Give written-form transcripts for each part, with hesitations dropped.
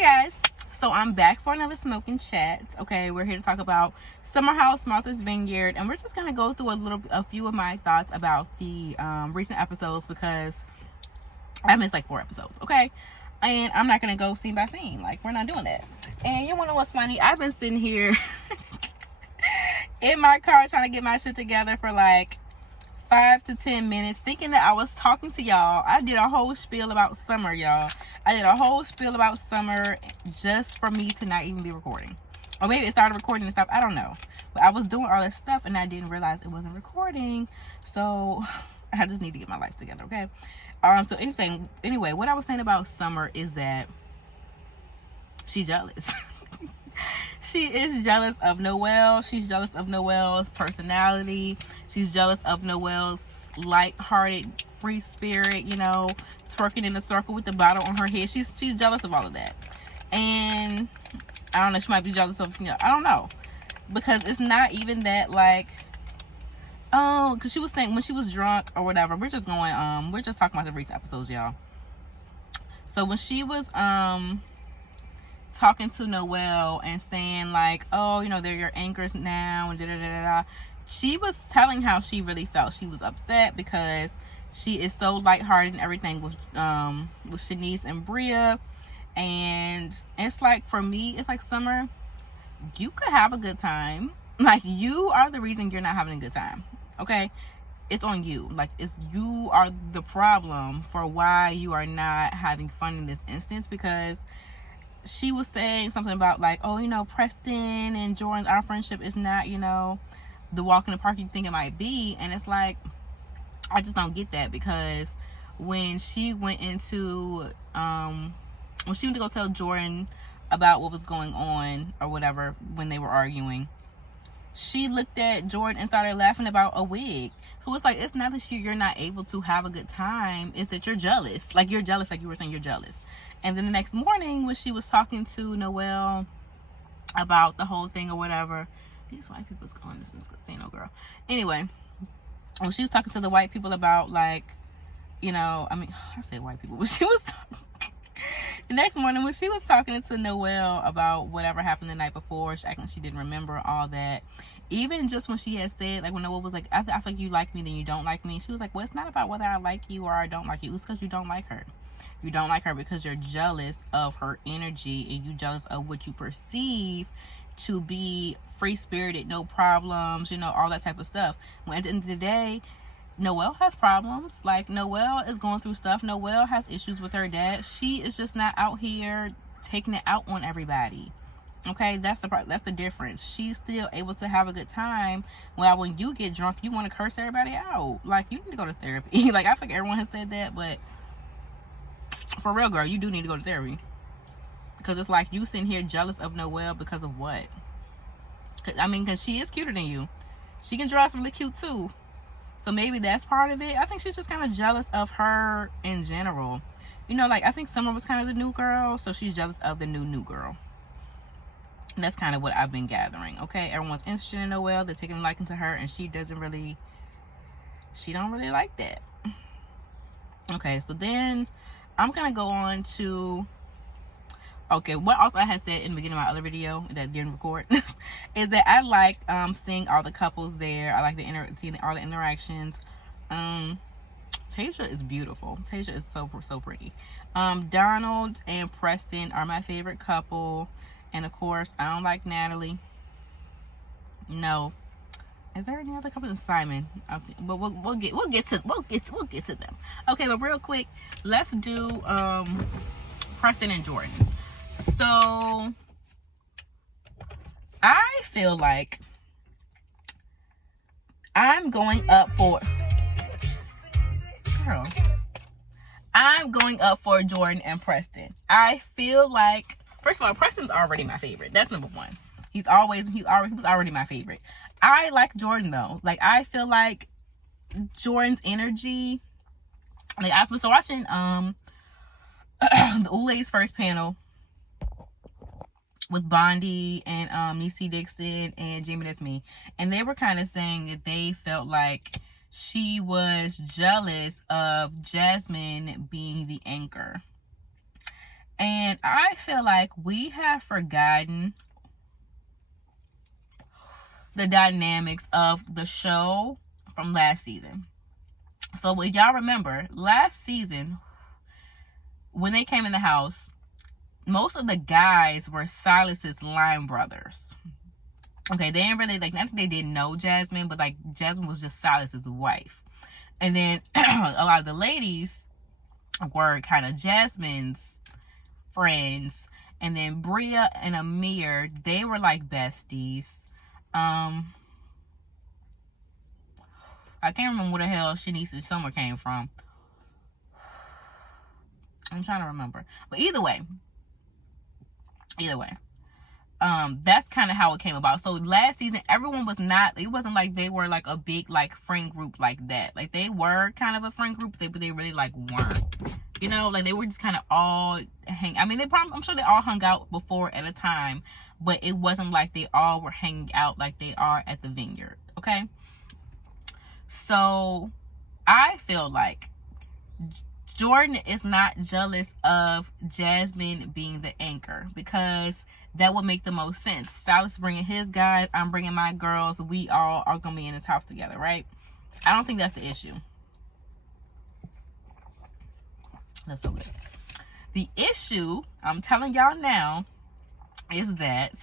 Hey guys, so I'm back for another smoking chat. Okay, we're here to talk about Summer House, Martha's Vineyard, and we're just gonna go through a few of my thoughts about the recent episodes because I missed like 4 episodes. Okay, and I'm not gonna go scene by scene. Like, we're not doing that. And you wanna know what's funny? I've been sitting here in my car trying to get my shit together for like 5 to 10 minutes thinking that I was talking to y'all. I did a whole spiel about summer, y'all. I did a whole spiel about summer just for me to not even be recording. Or maybe it started recording and stuff. I don't know. But I was doing all this stuff and I didn't realize it wasn't recording. So I just need to get my life together, okay? So anyway, what I was saying about summer is that she's jealous. She is jealous of Noelle. She's jealous of Noelle's personality. She's jealous of Noelle's light-hearted, free spirit, you know, twerking in a circle with the bottle on her head. She's jealous of all of that. And I don't know, she might be jealous of, you know, I don't know. Because it's not even that, like, oh, because she was saying when she was drunk or whatever, we're just talking about the recent episodes, y'all. So when she was, talking to Noelle and saying like, oh, you know, they're your anchors now and da-da-da-da-da, she was telling how she really felt. She was upset because she is so lighthearted and everything with Shanice and Bria. And it's like, for me, it's like, Summer, you could have a good time. Like, you are the reason you're not having a good time, okay? It's on you. Like, you are the problem for why you are not having fun in this instance. Because she was saying something about like, oh, you know, Preston and Jordan, our friendship is not, you know, the walk in the park you think it might be. And it's like, I just don't get that. Because when she went into when she went to go tell Jordan about what was going on or whatever when they were arguing, she looked at Jordan and started laughing about a wig. So it's like, it's not that you're not able to have a good time, it's that you're jealous. Like, you're jealous, like you were saying, you're jealous. And then the next morning when she was talking to Noelle about the whole thing or whatever, these white people's going to this casino, girl. Anyway, when she was talking to the white people about, like, you know, I mean, I say white people, but she was talking the next morning when she was talking to Noelle about whatever happened the night before, she acting like she didn't remember all that. Even just when she had said, like, when Noelle was like, I feel like you like me, then you don't like me. She was like, well, it's not about whether I like you or I don't like you. It's because you don't like her. You don't like her because you're jealous of her energy and you jealous of what you perceive to be free-spirited, no problems, you know, all that type of stuff. When at the end of the day, Noelle has problems. Like, Noelle is going through stuff. Noelle has issues with her dad. She is just not out here taking it out on everybody. Okay, that's the difference. She's still able to have a good time. Well, when you get drunk, you want to curse everybody out. Like, you need to go to therapy. Like, I think everyone has said that, but for real, girl, you do need to go to therapy. Because it's like, you sitting here jealous of Noelle because of what? Because she is cuter than you. She can dress really cute too. So maybe that's part of it. I think she's just kind of jealous of her in general. You know, like, I think Summer was kind of the new girl, so she's jealous of the new girl. And that's kind of what I've been gathering. Okay, everyone's interested in Noelle. They're taking a liking to her, and she don't really like that. Okay, so then I'm gonna go on to, okay, what also I had said in the beginning of my other video that didn't record is that I like seeing all the couples there. I like seeing all the interactions. Tasha is beautiful. Tasha is so pretty. Donald and Preston are my favorite couple, and of course I don't like Natalie. No. Is there any other couples? Simon? Okay, but we'll get to them. Okay, but real quick, let's do Preston and Jordan. So I feel like I'm going up for Jordan and Preston. I feel like, first of all, Preston's already my favorite. That's number one. He was already my favorite. I like Jordan though. Like, I feel like Jordan's energy, like, I was watching the Oulay's first panel with Bondi and Niecy Dixon and Jamie That's Me, and they were kind of saying that they felt like she was jealous of Jasmine being the anchor. And I feel like we have forgotten the dynamics of the show from last season. So when y'all remember, last season, when they came in the house, most of the guys were Silas's line brothers. Okay, they didn't really, like, not that they didn't know Jasmine, but, like, Jasmine was just Silas's wife. And then a lot of the ladies were kind of Jasmine's friends. And then Bria and Amir, they were, like, besties. I can't remember where the hell Shanice and Summer came from. I'm trying to remember. But either way, that's kind of how it came about. So last season, everyone was not, it wasn't like they were like a big like friend group like that. Like they were kind of a friend group, but they really like weren't. You know, like they were just kind of all I'm sure they all hung out before at a time, but it wasn't like they all were hanging out like they are at the Vineyard. Okay. So I feel like Jordan is not jealous of Jasmine being the anchor, because that would make the most sense. Silas bringing his guys, I'm bringing my girls. We all are going to be in this house together, right? I don't think that's the issue. That's so good. The issue, I'm telling y'all now, is that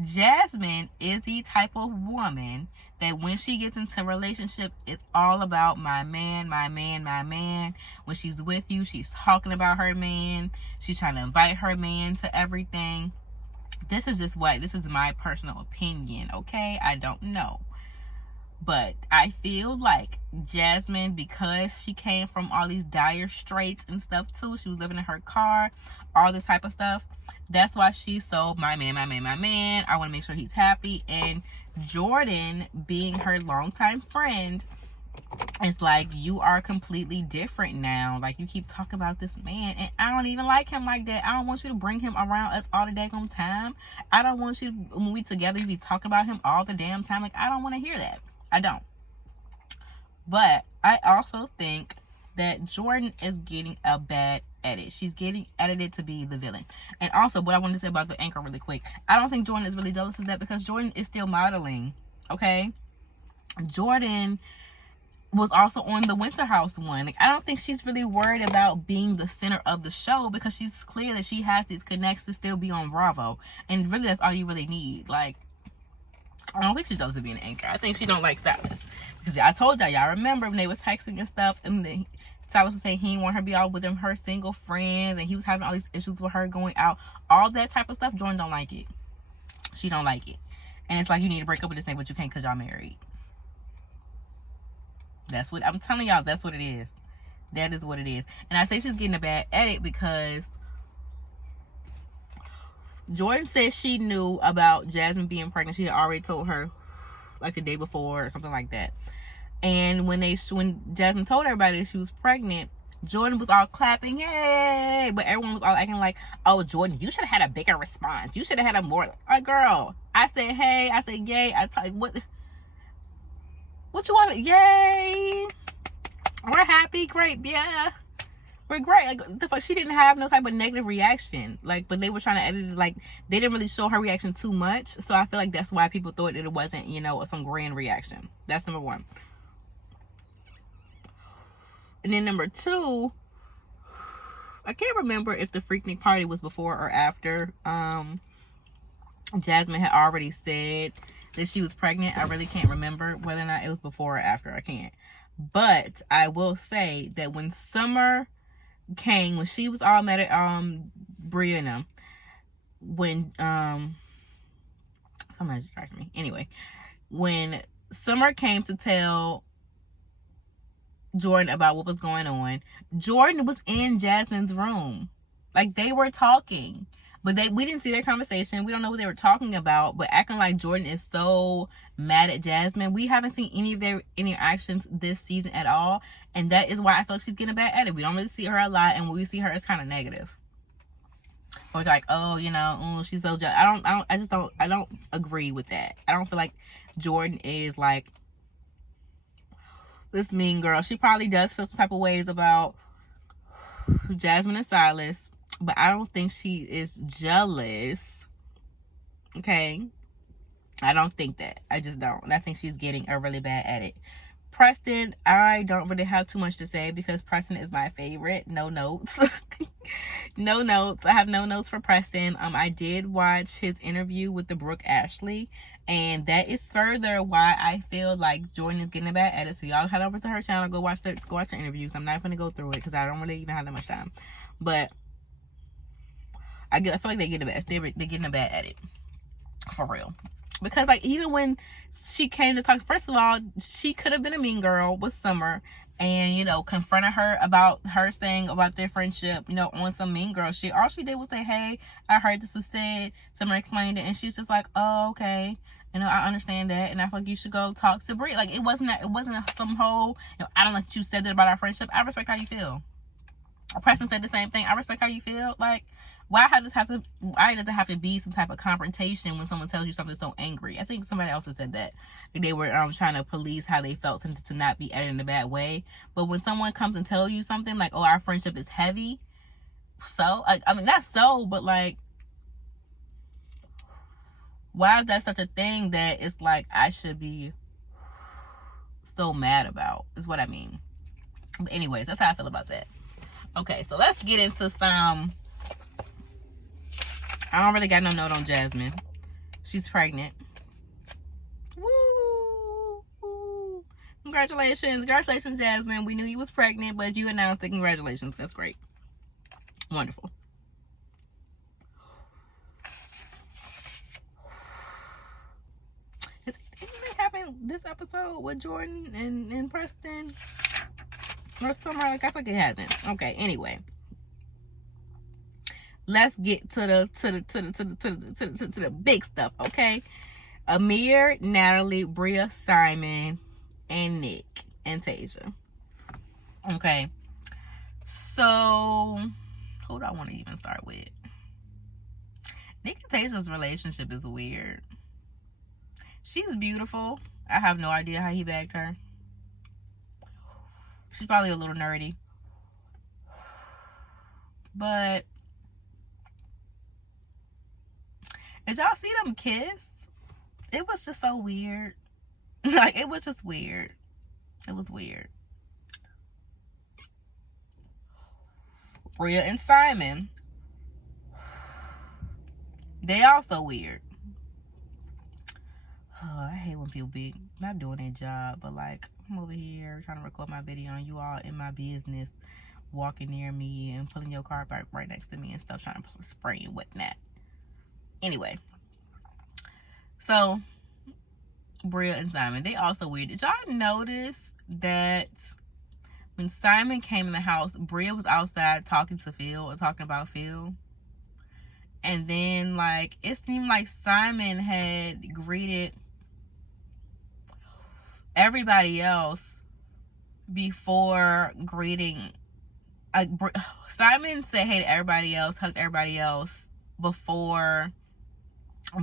Jasmine is the type of woman that when she gets into a relationship, it's all about my man, my man, my man. When she's with you, she's talking about her man. She's trying to invite her man to everything. This is my personal opinion, okay? I don't know. But I feel like Jasmine, because she came from all these dire straits and stuff too, she was living in her car, all this type of stuff. That's why she's so, my man, my man, my man. I want to make sure he's happy. And Jordan, being her longtime friend, it's like, you are completely different now. Like, you keep talking about this man, and I don't even like him like that. I don't want you to bring him around us all the daggone time. I don't want you to, when we together, you be talking about him all the damn time. Like, I don't want to hear that. I don't. But I also think that Jordan is getting a bad edit. She's getting edited to be the villain. And also, what I wanted to say about the anchor really quick, I don't think Jordan is really jealous of that, because Jordan is still modeling. Okay? Jordan was also on the Winter House one. Like, I don't think she's really worried about being the center of the show, because she's clear that she has these connects to still be on Bravo. And really, that's all you really need. Like, I don't think she's jealous of being an anchor. I think she don't like Silas. Because I told y'all remember when they was texting and stuff, and Silas was saying he didn't want her to be out with them, her single friends, and he was having all these issues with her going out. All that type of stuff, Jordan don't like it. She don't like it. And it's like, you need to break up with this thing, but you can't because y'all married. That's what I'm telling y'all. That's what it is. That is what it is. And I say she's getting a bad edit because Jordan said she knew about Jasmine being pregnant. She had already told her like the day before or something like that. And when Jasmine told everybody that she was pregnant, Jordan was all clapping, hey, but everyone was all acting like, oh, Jordan, you should have had a bigger response. You should have had a more, like, girl, I said, hey, I said, yay. What you want? Yay. We're happy. Great. Yeah. We're great. Like, the fuck, she didn't have no type of negative reaction. Like, but they were trying to edit it. Like, they didn't really show her reaction too much. So I feel like that's why people thought that it wasn't, some grand reaction. That's number one. And then number two, I can't remember if the Freaknik party was before or after Jasmine had already said that she was pregnant. I really can't remember whether or not it was before or after. I can't. But I will say that when Summer came, when she was all mad at Bria and them, when somebody distracted me. Anyway, when Summer came to tell Jordan about what was going on, Jordan was in Jasmine's room. Like, they were talking, but we didn't see their conversation. We don't know what they were talking about, but acting like Jordan is so mad at Jasmine. We haven't seen any of their interactions this season at all, and that is why I feel like she's getting a bad edit. We don't really see her a lot, and when we see her, it's kind of negative. Or like, oh, she's so jealous. I don't agree with that. I don't feel like Jordan is like this mean girl. She probably does feel some type of ways about Jasmine and Silas, but I don't think she is jealous. Okay, I don't think that. I just don't. And I think she's getting really bad at it. Preston, I don't really have too much to say because Preston is my favorite. No notes. No notes. I have no notes for Preston. I did watch his interview with the Brooke Ashley, and that is further why I feel like Jordan is getting a bad at it. So y'all head over to her channel, go watch the interviews. I'm not gonna go through it because I don't really even have that much time. But I feel like they're getting a bad at it. For real. Because like even when she came to talk, first of all, she could have been a mean girl with Summer and, you know, confronted her about her saying about their friendship, you know, on some mean girl shit. All she did was say, hey, I heard this was said. Summer explained it, and she's just like, oh, okay. You know, I understand that, and I feel like you should go talk to Brie. Like, it wasn't some whole, you know, I don't like that you said that about our friendship. I respect how you feel. Preston said the same thing. I respect how you feel. Like, why does it have to be some type of confrontation when someone tells you something so angry? I think somebody else has said that they were trying to police how they felt to not be edited in a bad way. But when someone comes and tells you something like, oh, our friendship is heavy, so like, I mean, not so, but like, why is that such a thing that it's like I should be so mad about, is what I mean. But anyways, that's how I feel about that. Okay, so let's get into some. I don't really got no note on Jasmine. She's pregnant. Woo! Woo. Congratulations. Congratulations, Jasmine. We knew you was pregnant, but you announced it. Congratulations. That's great. Wonderful. Has anything happened this episode with Jordan and Preston? Or Summer? Like, I feel like it hasn't. Okay, anyway. Let's get to the big stuff, okay? Amir, Natalie, Bria, Simon, and Nick and Tasia. Okay. So, who do I want to even start with? Nick and Tasia's relationship is weird. She's beautiful. I have no idea how he bagged her. She's probably a little nerdy. But did y'all see them kiss? It was just so weird. Like, it was just weird. It was weird. Bria and Simon. They also weird. Oh, I hate when people be not doing their job, but like, I'm over here trying to record my video and you all in my business, walking near me and pulling your car right next to me and stuff, trying to spray and whatnot. Anyway, so Bria and Simon, they also weird. Did y'all notice that when Simon came in the house, Bria was outside talking to Phil or talking about Phil? And then, like, it seemed like Simon had greeted everybody else before greeting. Like, Simon said hey to everybody else, hugged everybody else before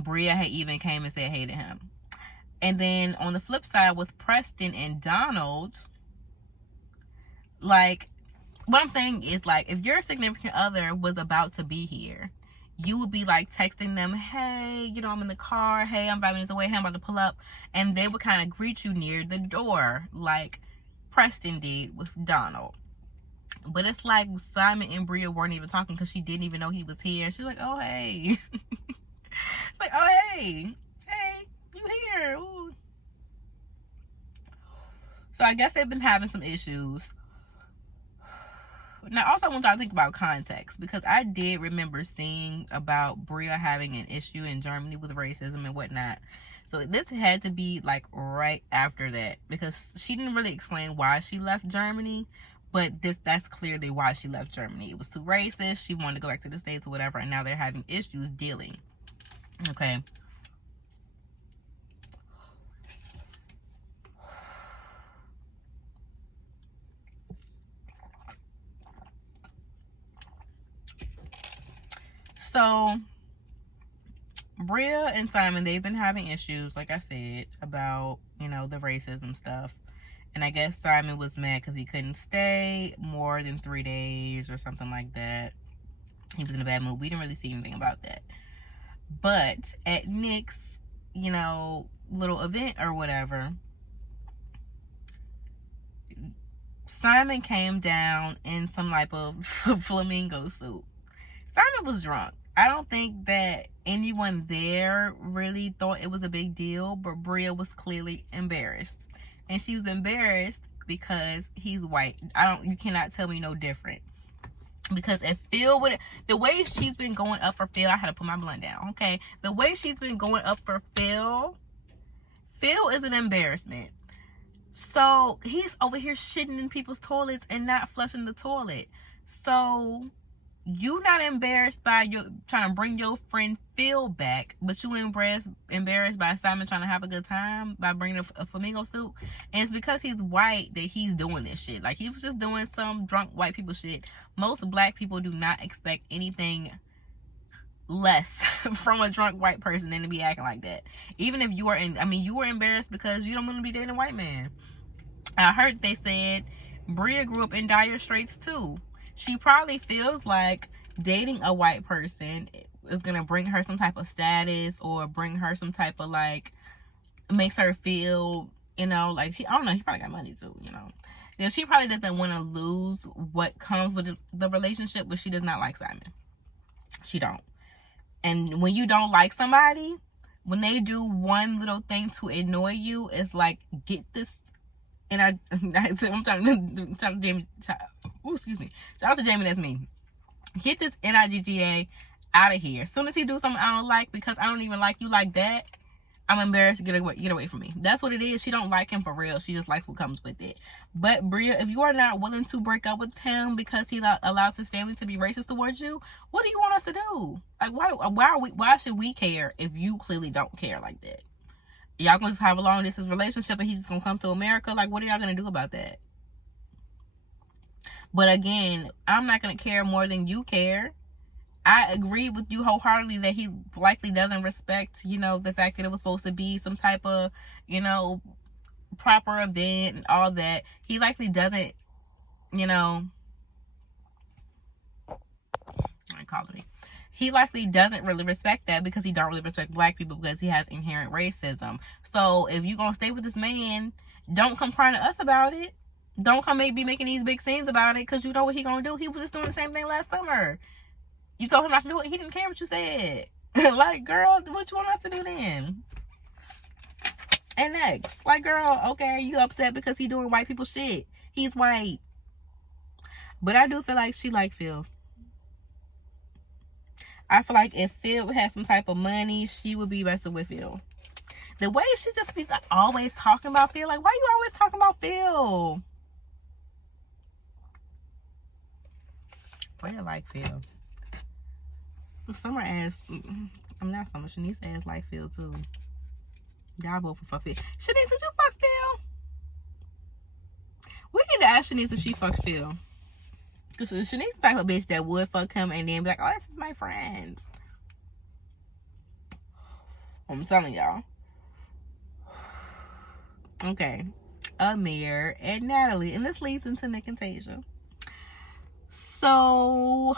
Bria had even came and said hey to him. And then on the flip side with Preston and Donald, like, what I'm saying is, like, if your significant other was about to be here, you would be like texting them, hey, you know, I'm in the car, hey, I'm 5 minutes away, hey, I'm about to pull up, and they would kind of greet you near the door like Preston did with Donald. But it's like Simon and Bria weren't even talking because she didn't even know he was here. She's like, oh, hey. Like, oh, hey, you here. Ooh. So I guess they've been having some issues. Now, also I want y'all to think about context, because I did remember seeing about Bria having an issue in Germany with racism and whatnot. So this had to be like right after that, because she didn't really explain why she left Germany, but that's clearly why she left Germany. It was too racist. She wanted to go back to the States or whatever, and now they're having issues dealing. Okay. So Bria and Simon, they've been having issues, like I said, about, you know, the racism stuff. And I guess Simon was mad because he couldn't stay more than 3 days or something like that. He was in a bad mood. We didn't really see anything about that. But at Nick's, you know, little event or whatever, Simon came down in some type of flamingo suit. Simon was drunk. I don't think that anyone there really thought it was a big deal, but Bria was clearly embarrassed. And she was embarrassed because he's white. You cannot tell me no different. Because if Phil would, the way she's been going up for Phil, I had to put my blunt down, okay? The way she's been going up for Phil is an embarrassment. So he's over here shitting in people's toilets and not flushing the toilet. So you not embarrassed by trying to bring your friend Phil back, but you embarrassed by Simon trying to have a good time by bringing a flamingo suit. And it's because he's white that he's doing this shit. Like, he was just doing some drunk white people shit. Most black people do not expect anything less from a drunk white person than to be acting like that. Even if you are you were embarrassed because you don't want to be dating a white man. I heard they said Bria grew up in dire straits too. She probably feels like dating a white person is gonna bring her some type of status or bring her some type of, like, makes her feel, you know, like, I don't know, he probably got money too, you know. Yeah, she probably doesn't want to lose what comes with the relationship, but she does not like Simon. She don't. And when you don't like somebody, when they do one little thing to annoy you, it's like, get this. And I'm trying to Jamie. Excuse me. Shout out to Jamie. That's me. Get this NIGGA out of here. As soon as he do something I don't like, because I don't even like you like that, I'm embarrassed to get away from me. That's what it is. She don't like him for real. She just likes what comes with it. But Bria, if you are not willing to break up with him because he allows his family to be racist towards you, what do you want us to do? Like, why should we care if you clearly don't care like that? Y'all gonna just have a long distance relationship and he's just gonna come to America? Like, what are y'all gonna do about that? But again, I'm not gonna care more than you care. I agree with you wholeheartedly that he likely doesn't respect, you know, the fact that it was supposed to be some type of, you know, proper event and all that. He likely doesn't, you know, he likely doesn't really respect that because he don't really respect black people because he has inherent racism. So if you're gonna stay with this man, don't come crying to us about it. Don't come be making these big scenes about it, because you know what he gonna do. He was just doing the same thing last summer. You told him not to do it. He didn't care what you said. Like, girl, what you want us to do then? And next, like, girl, okay, you upset because he doing white people shit. He's white. But I do feel like she like Phil. I feel like if Phil had some type of money, she would be messing with Phil. The way she just be always talking about Phil, like, why you always talking about Phil? Boy, I like Phil. Summer ass, I'm not Summer, Shanice ass like Phil too. Y'all both fuck Phil. Shanice, did you fuck Phil? We need to ask Shanice if she fucked Phil. Because Shanice the type of bitch that would fuck him and then be like, oh, this is my friend. I'm telling y'all. Okay. Amir and Natalie. And this leads into Nick and Tasia. So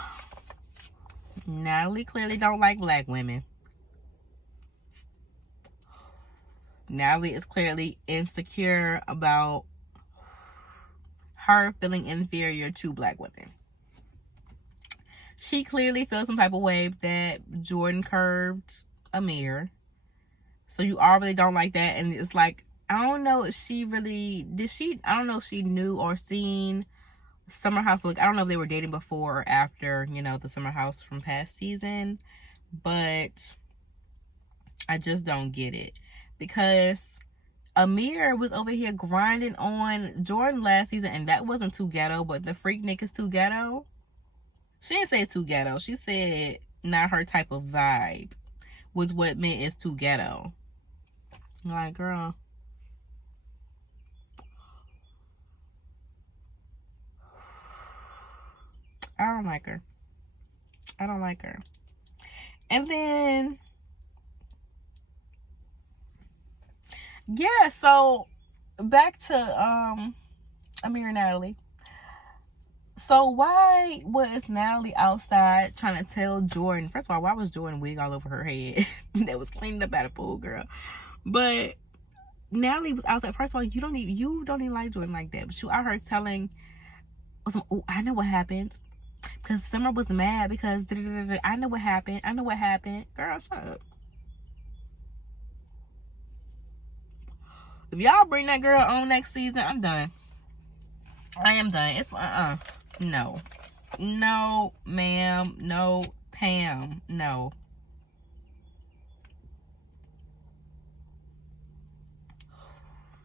Natalie clearly don't like black women. Natalie is clearly insecure about her feeling inferior to black women. She clearly feels some type of way that Jordan curved Amir. So you already don't like that. And it's like, I don't know if she really, I don't know if she knew or seen Summer House. Like, I don't know if they were dating before or after, you know, the Summer House from past season. But I just don't get it. Because Amir was over here grinding on Jordan last season, and that wasn't too ghetto, but the freak Nick is too ghetto. She didn't say too ghetto. She said not her type of vibe was what meant it's too ghetto. I'm like, girl. I don't like her. I don't like her. And then, yeah, so back to Amir and Natalie. So why was Natalie outside trying to tell Jordan? First of all, why was Jordan wig all over her head? That was cleaned up at a pool, girl. But Natalie was outside. First of all, you don't even like Jordan like that. But you out her telling, oh, I know what happened. Because Summer was mad because I know what happened. I know what happened. Girl, shut up. If y'all bring that girl on next season, I'm done. I am done. It's no. No, ma'am. No, Pam. No.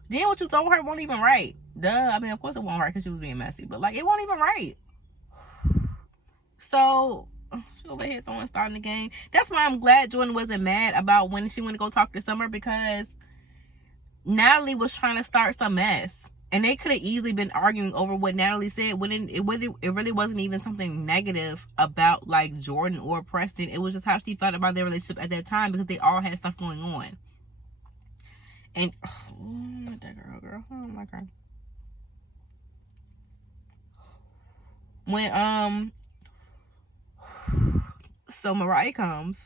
Then what you told her won't even right. Duh. I mean, of course it won't right because she was being messy. But, like, it won't even right. So, she over here starting the game. That's why I'm glad Jordan wasn't mad about when she went to go talk to Summer, because Natalie was trying to start some mess. And they could have easily been arguing over what Natalie said when it really wasn't even something negative about, like, Jordan or Preston. It was just how she felt about their relationship at that time, because they all had stuff going on. And, oh, that girl. Oh, my God. When, so Mariah comes,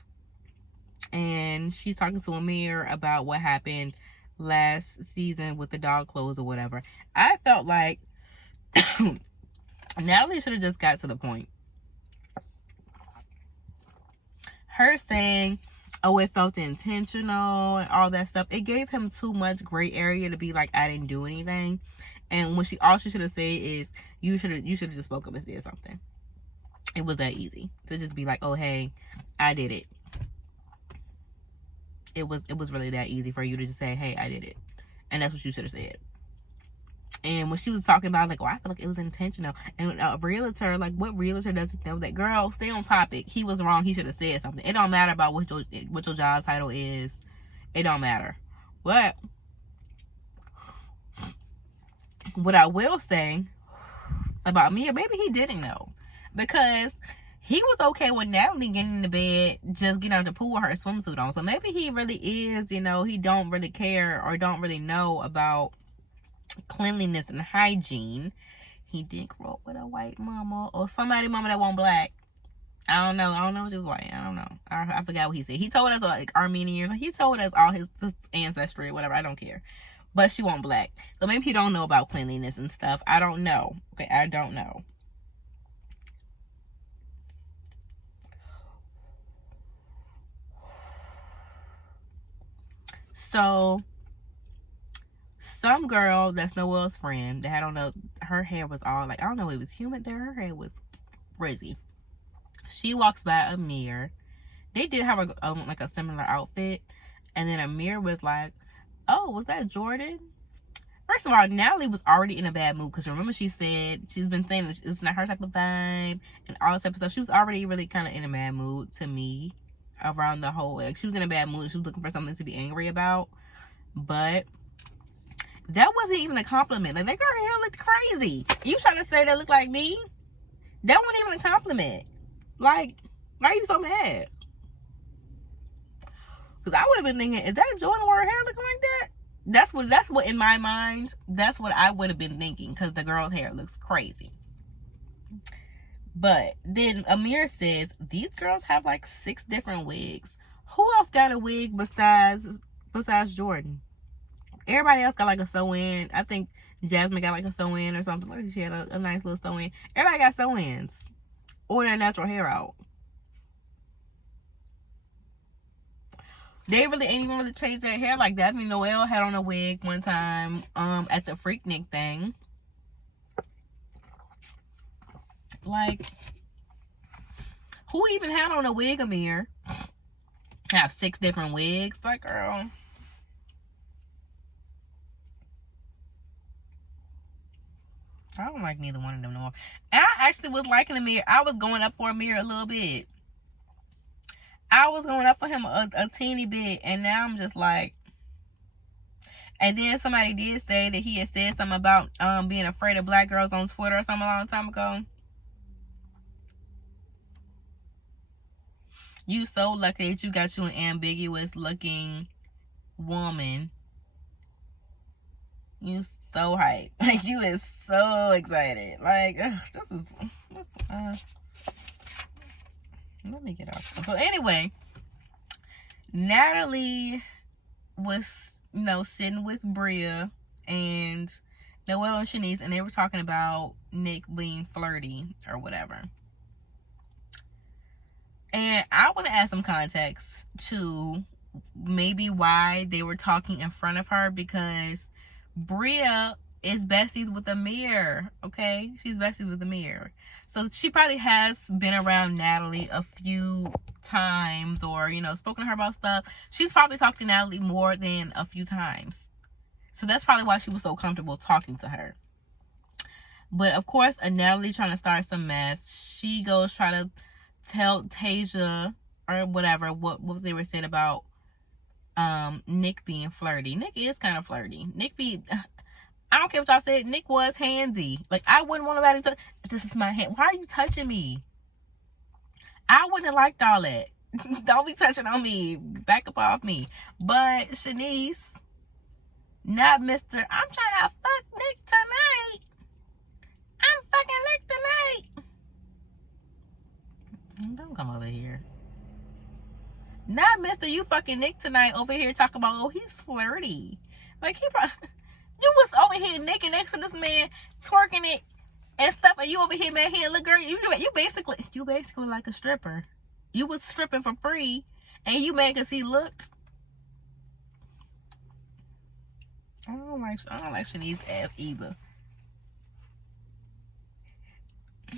and she's talking to Amir about what happened last season with the dog clothes or whatever. I felt like Natalie should have just got to the point. Her saying, oh, it felt intentional and all that stuff, it gave him too much gray area to be like, I didn't do anything. And when all she should have said is, you should have just spoke up and said something. It was that easy to just be like, oh, hey, I did it. It was really that easy for you to just say, hey, I did it. And that's what you should have said. And when she was talking about, like, oh, I feel like it was intentional. And a realtor, like, what realtor doesn't know that? Girl, stay on topic. He was wrong. He should have said something. It don't matter about what your job title is. It don't matter. But what I will say about Mia, maybe he didn't know. Because he was okay with Natalie getting in the bed, just getting out the pool with her swimsuit on. So maybe he really is, he don't really care or don't really know about cleanliness and hygiene. He did grow up with a white mama or somebody mama that wasn't black. I don't know if she was white. I don't know. I forgot what he said. He told us, like, Armenians. He told us all his ancestry or whatever. I don't care. But she wasn't black. So maybe he don't know about cleanliness and stuff. I don't know. Okay, I don't know. So, some girl that's Noel's friend that I don't know, her hair was all like, I don't know, it was humid there. Her hair was frizzy. She walks by Amir. They did have a similar outfit. And then Amir was like, oh, was that Jordan? First of all, Natalie was already in a bad mood, because remember she's been saying that it's not her type of vibe and all that type of stuff. She was already really kind of in a bad mood to me around the whole, like, she was in a bad mood. She was looking for something to be angry about. But that wasn't even a compliment. Like, that girl hair looked crazy. You trying to say that looked like me? That wasn't even a compliment. Like, why are you so mad? Because I would have been thinking, is that Jordan or her hair looking like that? That's what in my mind, that's what I would have been thinking, because the girl's hair looks crazy. But then Amir says, these girls have like 6 different wigs. Who else got a wig besides Jordan? Everybody else got like a sew-in. I think Jasmine got like a sew-in or something. Like, she had a nice little sew-in. Everybody got sew-ins or their natural hair out. They really ain't even really changed their hair like that. I mean, Noelle had on a wig one time at the Freaknik thing. Like, who even had on a wig, Amir? Have 6 different wigs? Like, girl. I don't like neither one of them no more. And I actually was liking Amir. I was going up for Amir a little bit. I was going up for him a teeny bit, and now I'm just like. And then somebody did say that he had said something about being afraid of black girls on Twitter or something a long time ago. You so lucky that you got you an ambiguous looking woman. You so hype. Like, you is so excited. Like, let me get off. So anyway, Natalie was, sitting with Bria and Noelle and Shanice, and they were talking about Nick being flirty or whatever. And I want to add some context to maybe why they were talking in front of her, because Bria is besties with Amir, okay? She's besties with Amir. So she probably has been around Natalie a few times, or, spoken to her about stuff. She's probably talked to Natalie more than a few times. So that's probably why she was so comfortable talking to her. But of course, Natalie trying to start some mess. She goes try to tell Tasia or whatever what they were saying about Nick being flirty. Nick is kind of flirty. I don't care what y'all said, Nick was handy. Like, I wouldn't want nobody to, this is my hand. Why are you touching me? I wouldn't have liked all that. Don't be touching on me. Back up off me. But Shanice, not Mr. I'm trying to fuck Nick tonight. I'm fucking Nick tonight. Don't come over here. Not Mr. You fucking Nick tonight over here talking about, oh, he's flirty. Like, he probably... You was over here naked next to this man, twerking it and stuff, and you over here, man, here, look, girl, you basically like a stripper. You was stripping for free, and you mad because he looked. I don't like Shanice's ass either. I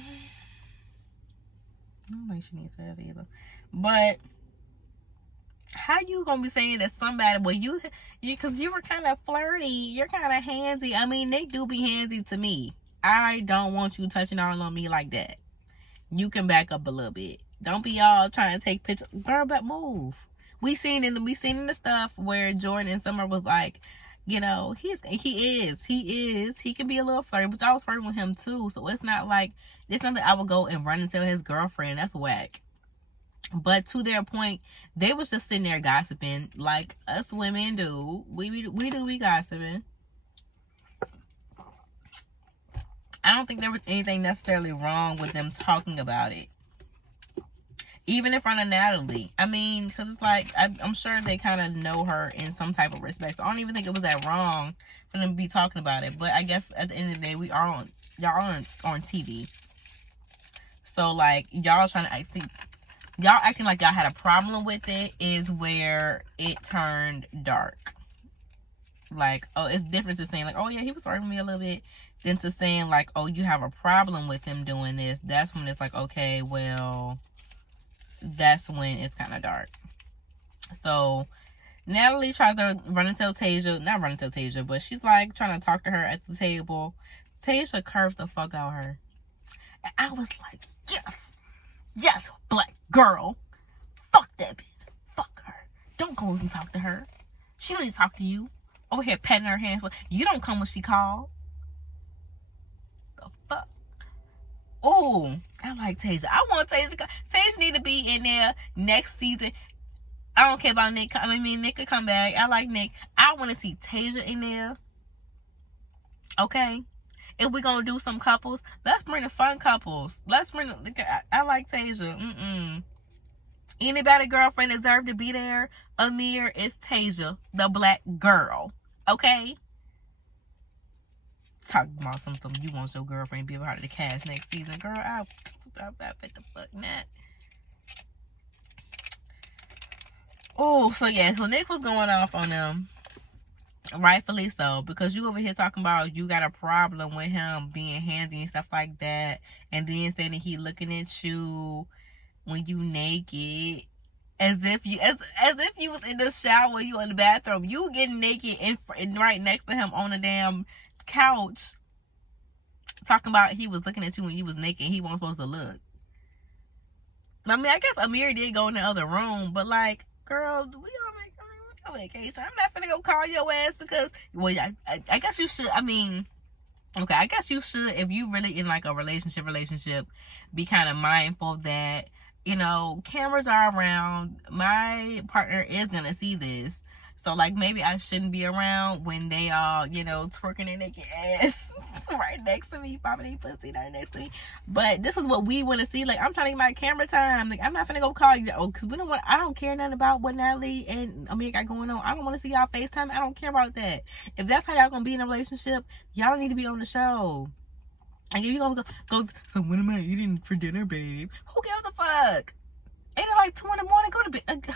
don't like Shanice's ass either. But how you gonna be saying that somebody, well, you because you were kind of flirty, you're kind of handsy. I mean, they do be handsy to me. I don't want you touching all on me like that. You can back up a little bit. Don't be all trying to take pictures. Girl, but move. We seen in the stuff where Jordan and Summer was like, he can be a little flirty, but I was flirting with him too. So it's not like I would go and run and tell his girlfriend. That's whack. But to their point, they was just sitting there gossiping like us women do. We gossiping. I don't think there was anything necessarily wrong with them talking about it, even in front of Natalie. I mean, because it's like, I'm sure they kind of know her in some type of respect. So I don't even think it was that wrong for them to be talking about it. But I guess at the end of the day, y'all on TV. So like, y'all trying to y'all acting like y'all had a problem with it is where it turned dark. Like, oh, it's different to saying like, oh yeah, he was flirting with me a little bit, than to saying like, oh, you have a problem with him doing this. That's when it's like, okay, well, that's when it's kind of dark. So Natalie tries to not run and tell Tasia, but she's like trying to talk to her at the table. Tasia curved the fuck out her. And I was like, yes, black girl. Fuck that bitch. Fuck her. Don't go and talk to her. She don't need to talk to you. Over here patting her hands like, you don't come when she called. The fuck? Oh, I like Tasia. I want Tasia to come. Tasia need to be in there next season. I don't care about Nick. Nick could come back. I like Nick. I want to see Tasia in there. Okay? If we're going to do some couples, let's bring the fun couples. I like Tasia. Anybody girlfriend deserve to be there? Amir is Tasia, the black girl. Okay? Talking about something you want your girlfriend to be a part of the cast next season. Girl, I bet the fuck not. Oh, so yeah. So Nick was going off on them. Rightfully so, because you over here talking about you got a problem with him being handy and stuff like that, and then saying that he looking at you when you naked, as if you was in the shower, you in the bathroom, you getting naked and right next to him on the damn couch, talking about he was looking at you when you was naked and he wasn't supposed to look. I mean, I guess Amir did go in the other room, but like, girl, we on vacation. I'm not gonna go call your ass because, well, I guess you should. I mean, okay, I guess you should, if you really in like a relationship, be kind of mindful that, cameras are around. My partner is gonna see this, so like maybe I shouldn't be around when they all, twerking their naked ass right next to me, popping pussy right next to me. But this is what we want to see. Like, I'm trying to get my camera time. Like, I'm not finna go call you. Oh, because I don't care nothing about what Natalie and Amir got going on. I don't want to see y'all FaceTime. I don't care about that. If that's how y'all gonna be in a relationship, y'all don't need to be on the show. Like, if you gonna go, so when am I eating for dinner, babe? Who gives a fuck? Ain't it like 2 in the morning? Go to bed.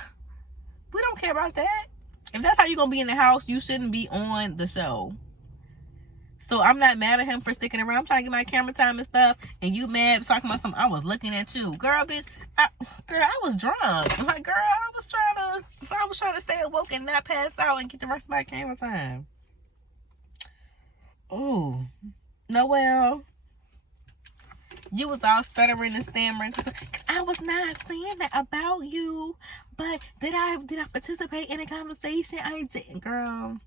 We don't care about that. If that's how you gonna be in the house, you shouldn't be on the show. So I'm not mad at him for sticking around. I'm trying to get my camera time and stuff, and you mad talking about something. I was looking at you, girl, bitch. I was drunk. I'm like, girl, I was trying to stay awoke and not pass out and get the rest of my camera time. Oh, Noel, you was all stuttering and stammering. Cause I was not saying that about you. But did I participate in a conversation? I didn't, girl.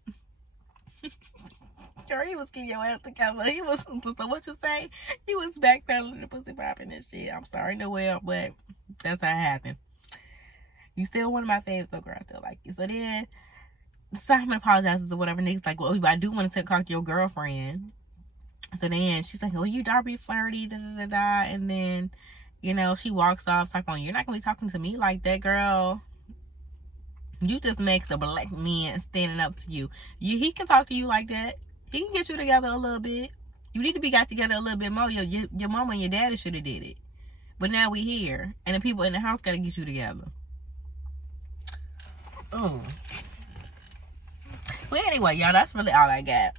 Girl, he was getting your ass together. He was, so what you say? He was backpedaling the pussy popping and shit. I'm sorry, Noel, but that's how it happened. You still one of my faves, though, girl. I still like you. So then, Simon apologizes or whatever. Niggas like, well, I do want to talk to your girlfriend. So then she's like, oh, you Darby flirty, da da da da. And then, you know, she walks off. It's like, oh, you're not going to be talking to me like that, girl. You just makes a black man standing up to you. He can talk to you like that. He can get you together a little bit. You need to be got together a little bit more. Your mama and your daddy should have did it. But now we here. And the people in the house got to get you together. Oh. Well, anyway, y'all, that's really all I got.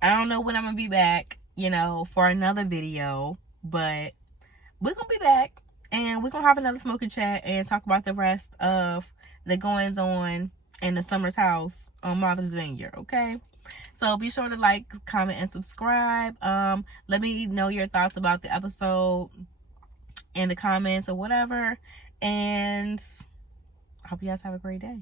I don't know when I'm going to be back, you know, for another video. But we're going to be back. And we're going to have another smoking chat and talk about the rest of the goings on in the Summer's house on Martha's Vineyard, okay? So be sure to like, comment, and subscribe. Let me know your thoughts about the episode in the comments or whatever. And I hope you guys have a great day.